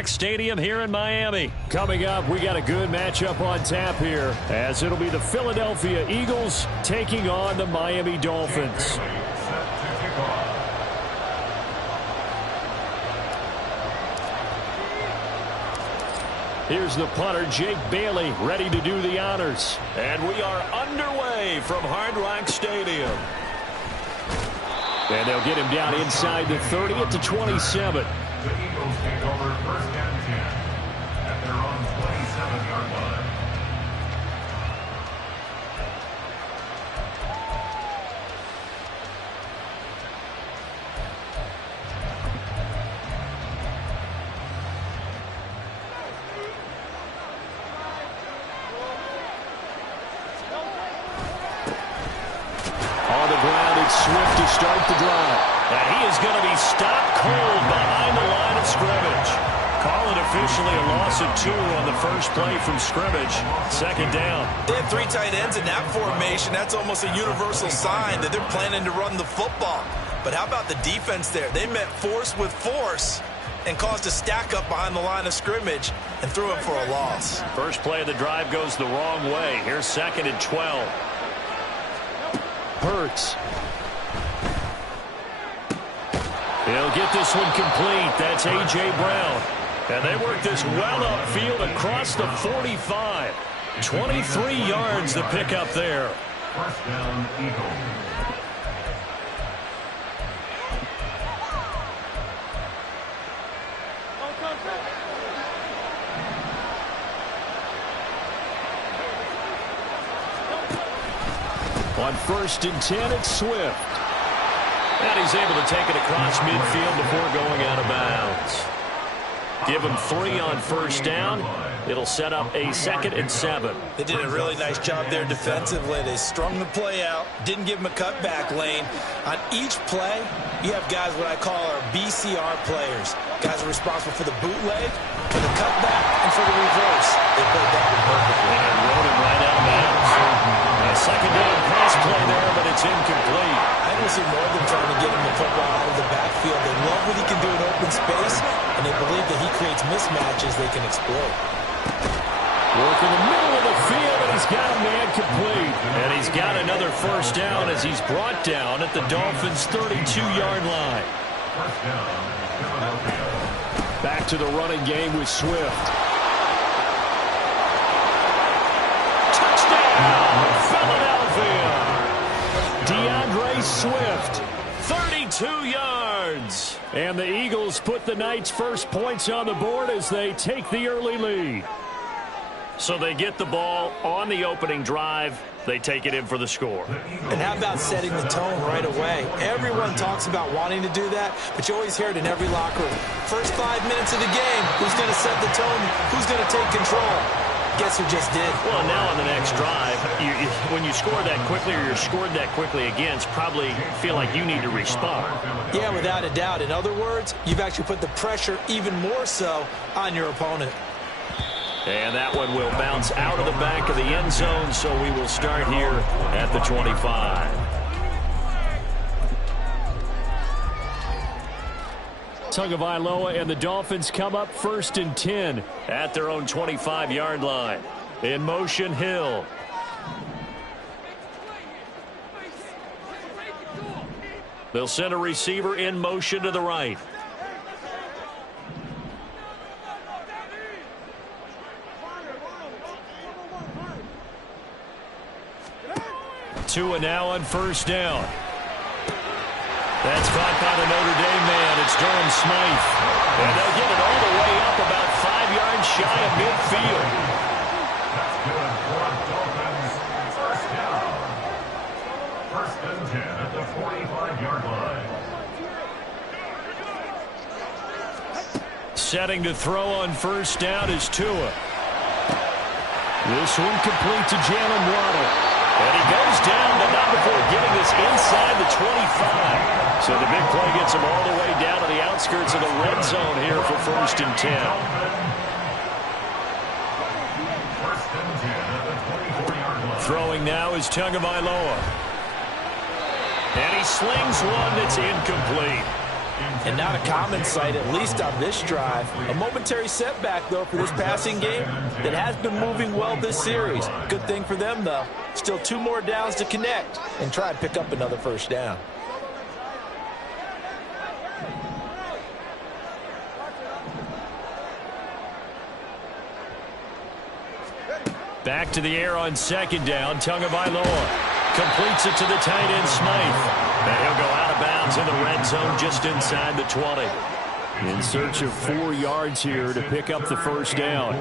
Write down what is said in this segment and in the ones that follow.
Rock Stadium here in Miami. Coming up, we got a good matchup on tap here, as it'll be the Philadelphia Eagles taking on the Miami Dolphins. Here's the punter, Jake Bailey, ready to do the honors. And we are underway from Hard Rock Stadium. And they'll get him down inside the 30 at the 27. The Eagles take over first and 10 at their own 27-yard line. On the ground, it's Swift to start the drive. And he is going to be stopped cold behind the line of scrimmage. Call it officially a loss of 2 on the first play from scrimmage. Second down. They have 3 tight ends in that formation. That's almost a universal sign that they're planning to run the football. But how about the defense there? They met force with force and caused a stack up behind the line of scrimmage and threw him for a loss. First play of the drive goes the wrong way. Here's 2nd and 12. Hurts. He'll get this one complete. That's A.J. Brown. And they work this well upfield across the 45. 23 yards to pick up there. First down, Eagles. On 1st and 10, it's Swift. And he's able to take it across midfield before going out of bounds. Give him 3 on first down. It'll set up a 2nd and 7. They did a really nice job there defensively. They strung the play out, didn't give him a cutback lane. On each play, you have guys what I call our BCR players. Guys are responsible for the bootleg, for the cutback, and for the reverse. They played that one perfectly. And rode him right out of bounds. A second down pass play there, but it's incomplete. I don't see more than trying to get him the football out of the backfield. They love what he can do in open space, and they believe that he creates mismatches they can exploit. Work in the middle of the field, and he's got a man complete. And he's got another first down as he's brought down at the Dolphins' 32-yard line. First down, Philadelphia. Back to the running game with Swift. Touchdown, Philadelphia! DeAndre Swift, 32 yards. And the Eagles put the Knights' first points on the board as they take the early lead. So they get the ball on the opening drive. They take it in for the score. And how about setting the tone right away? Everyone talks about wanting to do that, but you always hear it in every locker room. First 5 minutes of the game, who's going to set the tone? Who's going to take control? Guess who just did? Well, now on the next drive, when you score that quickly or you're scored that quickly against, probably feel like you need to respond. Yeah, without a doubt. In other words, you've actually put the pressure even more so on your opponent. And that one will bounce out of the back of the end zone, so we will start here at the 25. Tagovailoa and the Dolphins come up 1st and 10 at their own 25-yard line. In motion, Hill. They'll send a receiver in motion to the right. Tua now on first down. That's caught by the Notre Dame man. It's Durham Smythe. And they'll get it all the way up about 5 yards shy of midfield. That's good for Dolphins. First down. 1st and 10 at the 45-yard line. Setting to throw on first down is Tua. This one complete to Jalen Waddle. And he goes down, but not before getting this inside the 25. So the big play gets him all the way down to the outskirts of the red zone here for 1st and 10. Throwing now is Tagovailoa. And he slings one that's incomplete. And not a common sight, at least on this drive. A momentary setback, though, for this passing game that has been moving well this series. Good thing for them, though. Still 2 more downs to connect and try and pick up another first down. Back to the air on second down. Tagovailoa completes it to the tight end, Smythe. And he'll go out of bounds in the red zone just inside the 20. In search of 4 yards here to pick up the first down.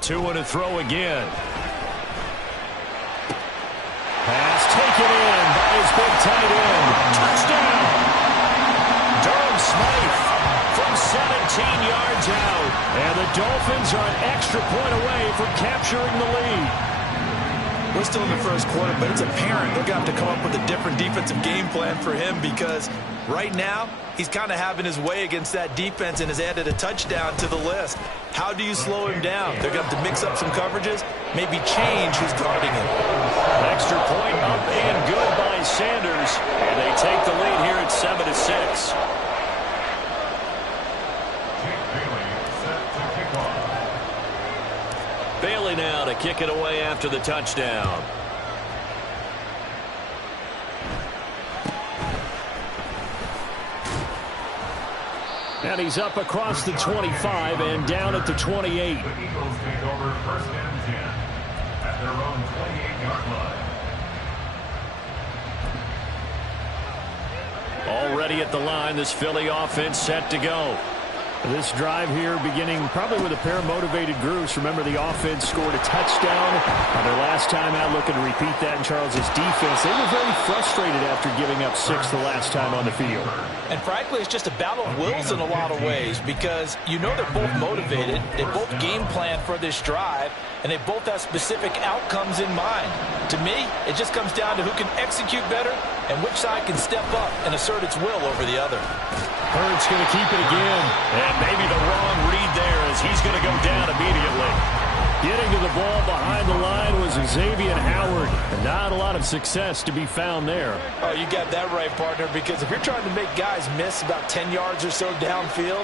Two and a throw again. Pass taken in by his big tight end. Touchdown! Durham Smythe from 17 yards out. And the Dolphins are an extra point away from capturing the lead. We're still in the first quarter, but it's apparent they're going to have to come up with a different defensive game plan for him because right now he's kind of having his way against that defense and has added a touchdown to the list. How do you slow him down? They're going to have to mix up some coverages, maybe change who's guarding him. Extra point up and good by Sanders. And they take the lead here at 7-6. Bailey now to kick it away after the touchdown. And he's up across the 25 and down at the 28. The Eagles take over first and 10 at their own 28-yard line. Already at the line, this Philly offense set to go. This drive here beginning probably with a pair of motivated groups. Remember, the offense scored a touchdown on their last time out, looking to repeat that in Charles's defense. They were very frustrated after giving up 6 the last time on the field. And frankly, it's just a battle of wills in a lot of ways because you know they're both motivated. They both game plan for this drive, and they both have specific outcomes in mind. To me, it just comes down to who can execute better and which side can step up and assert its will over the other. Hurts going to keep it again. And maybe the wrong read there as he's going to go down immediately. Getting to the ball behind the line was Xavier Howard. Not a lot of success to be found there. Oh, you got that right, partner, because if you're trying to make guys miss about 10 yards or so downfield,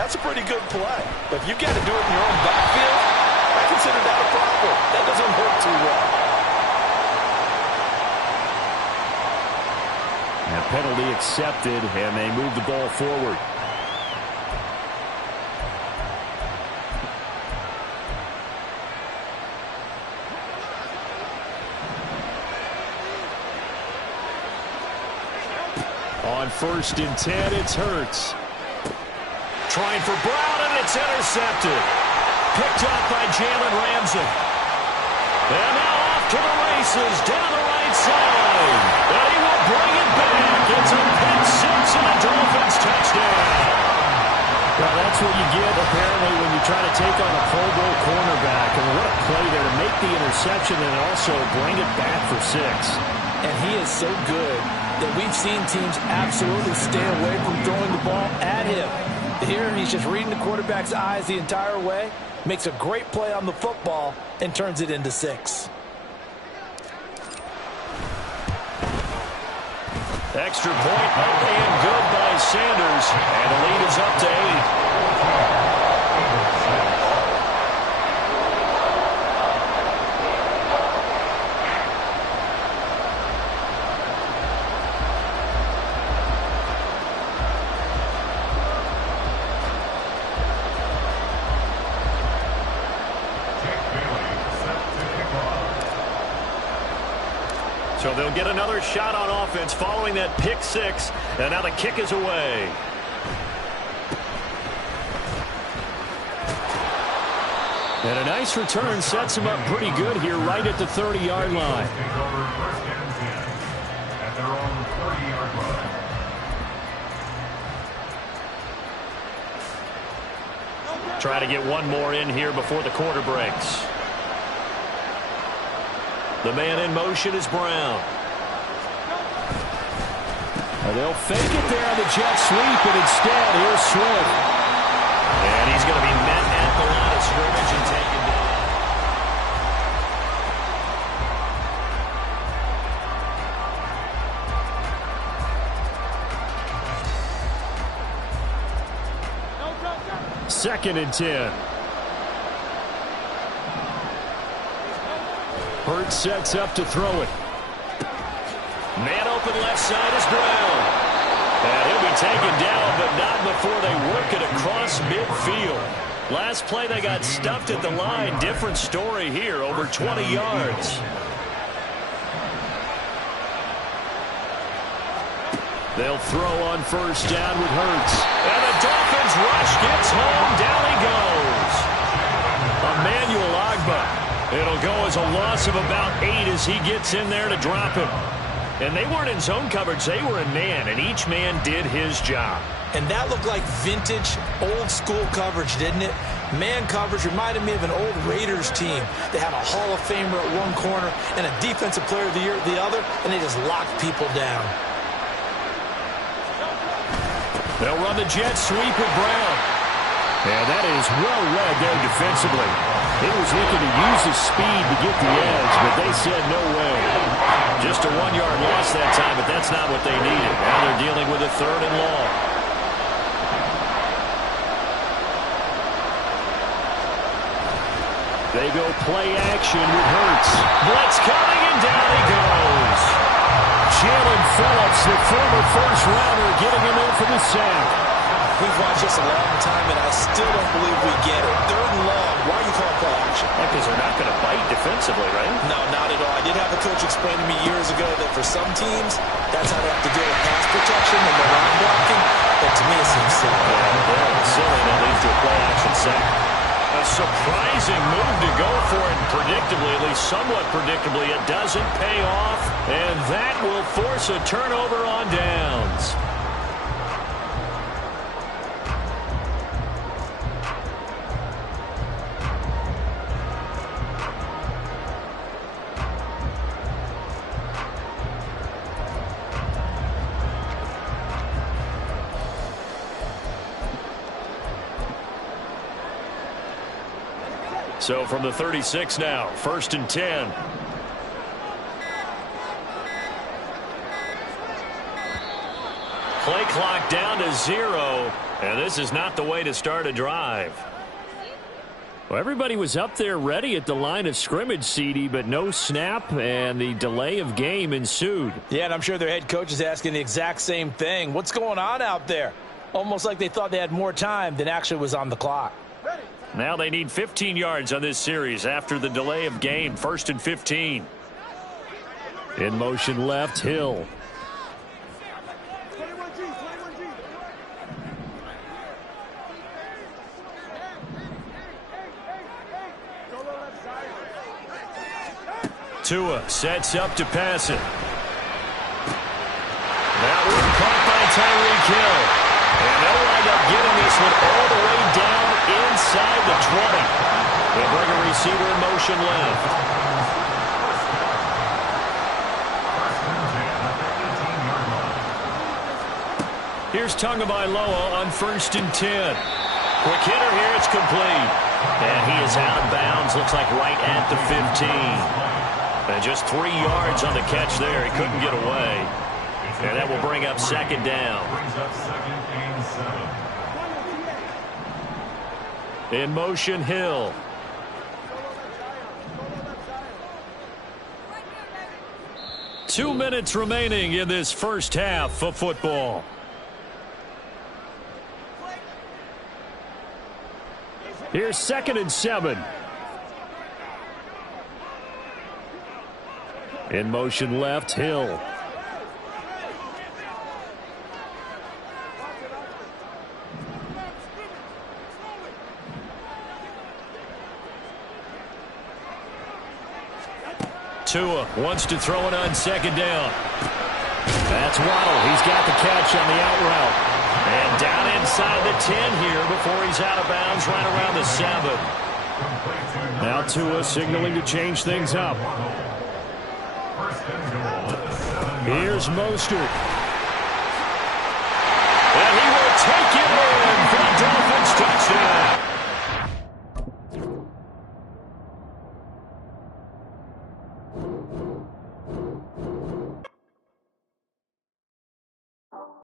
that's a pretty good play. But if you've got to do it in your own backfield, I consider that a problem. That doesn't work too well. That penalty accepted, and they move the ball forward. On first and 10, it's Hurts. Trying for Brown, and it's intercepted. Picked up by Jalen Ramsey. And now off to the races down the right side. And he will bring it back. It's a pick six and a Dolphins touchdown. Well, that's what you get, apparently, when you try to take on a Pro Bowl cornerback. And what a play there to make the interception and also bring it back for 6. And he is so good that we've seen teams absolutely stay away from throwing the ball at him. Here, he's just reading the quarterback's eyes the entire way, makes a great play on the football, and turns it into 6. Extra point up and good by Sanders. And the lead is up to 8. So they'll get another shot on offense following that pick 6. And now the kick is away. And a nice return sets him up pretty good here right at the 30-yard line. At their own 30-yard line. Try to get one more in here before the quarter breaks. The man in motion is Brown. They'll fake it there on the jet sweep, and instead, here's Swift. And he's going to be met 2nd and 10. Hurts sets up to throw it. Man open left side is Brown. And he'll be taken down, but not before they work it across midfield. Last play they got stuffed at the line. Different story here, over 20 yards. They'll throw on 1st down with Hurts. And the Dolphins rush gets home. Down he goes. Emmanuel Ogbah. It'll go as a loss of about 8 as he gets in there to drop him. And they weren't in zone coverage. They were in man, and each man did his job. And that looked like vintage, old-school coverage, didn't it? Man coverage reminded me of an old Raiders team. They had a Hall of Famer at one corner and a Defensive Player of the Year at the other, and they just locked people down. They'll run the jet sweep with Brown. And that is well read there defensively. He was looking to use his speed to get the edge, but they said no way. Just a 1-yard loss that time, but that's not what they needed. Now they're dealing with a 3rd and long. They go play action with Hurts. Blitz coming, and down he goes. Jalen Phillips, the former first-rounder, getting him in for the sack. We've watched this a long time, and I still don't believe we get it. 3rd and long. Why do you call it play action? Because they're not going to bite defensively, right? No, not at all. I did have a coach explain to me years ago that for some teams, that's how they have to deal with pass protection and the run blocking. But to me, it seems silly. Yeah, silly. That leads to a play action sack. A surprising move to go for it, and predictably, at least somewhat predictably, it doesn't pay off, and that will force a turnover on downs. So from the 36 now, 1st and 10. Play clock down to 0, and this is not the way to start a drive. Well, everybody was up there ready at the line of scrimmage, CD, but no snap, and the delay of game ensued. Yeah, and I'm sure their head coach is asking the exact same thing. What's going on out there? Almost like they thought they had more time than actually was on the clock. Now they need 15 yards on this series after the delay of game. 1st and 15. In motion left, Hill. Tua sets up to pass it. That one caught by Tyreek Hill. And they'll wind up getting this one all the way down inside the 20. They'll bring a receiver in motion left. Here's Tagovailoa on 1st and 10. Quick hitter here, it's complete. And he is out of bounds, looks like right at the 15. And just 3 yards on the catch there. He couldn't get away. And that will bring up 2nd down. In motion, Hill. Two minutes remaining in this first half of football. Here's 2nd and 7. In motion left, Hill. Tua wants to throw it on 2nd down. That's Waddle. He's got the catch on the out route. And down inside the 10 here before he's out of bounds right around the 7. Now Tua signaling to change things up. Here's Mostert. And he will take it in for the Dolphins touchdown.